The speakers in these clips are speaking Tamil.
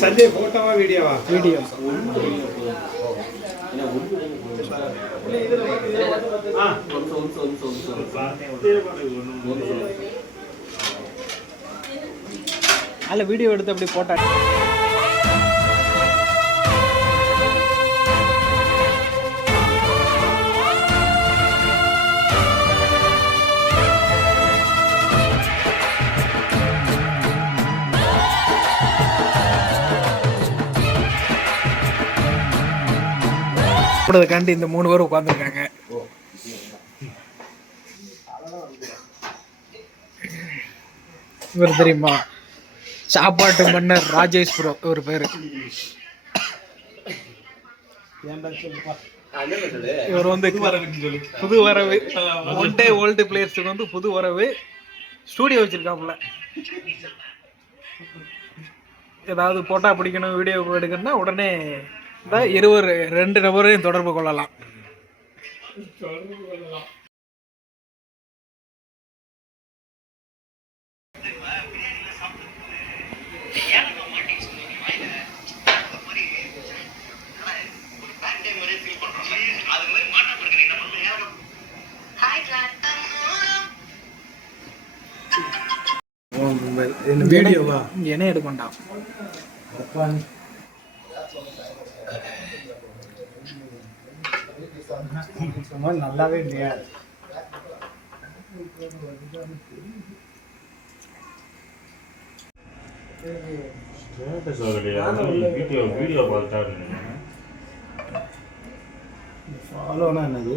சஞ்சய் போட்டோவா வீடியோவா வீடியோ ஆ அதில் வீடியோ எடுத்து அப்படி போட்டா காண்டி இந்த மூணு பேர் உட்காந்துருக்காங்க இவர் தெரியுமா? சாப்பாட்டு மன்னர் ராஜேஷ் ப்ரோ இவர் பேரு. இவர் வந்து புது வரவு. ஒன் டே ஓல்டு பிளேயர்ஸுக்கு வந்து புது வரவு. ஸ்டூடியோ வச்சிருக்காப்புல. ஏதாவது போட்டா பிடிக்கணும் வீடியோ எடுக்கணும்னா உடனே இந்த இருவர் ரெண்டு நபரையும் தொடர்பு கொள்ளலாம். வீடியோவா? என்ன எடுக்க வேண்டாம் சும்மா நல்லாவே இல்லையா வீடியோ வீடியோ பார்த்தாரு ஃபாலோனா என்னது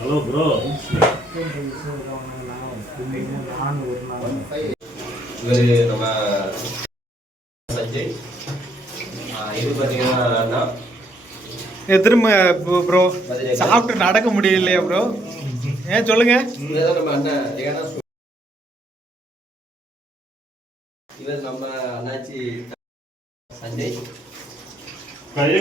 ஹலோ ப்ரோ இவர் நம்ம சஞ்சய். ஆ, இது பார்த்தீங்கன்னா திரும்ப ப்ரோ சாப்பிட்டு நடக்க முடியலையா ப்ரோ ஏன் சொல்லுங்க. இவர் நம்ம அண்ணன் ஏன்னா இவர் நம்ம அண்ணாச்சி சஞ்சய். கையை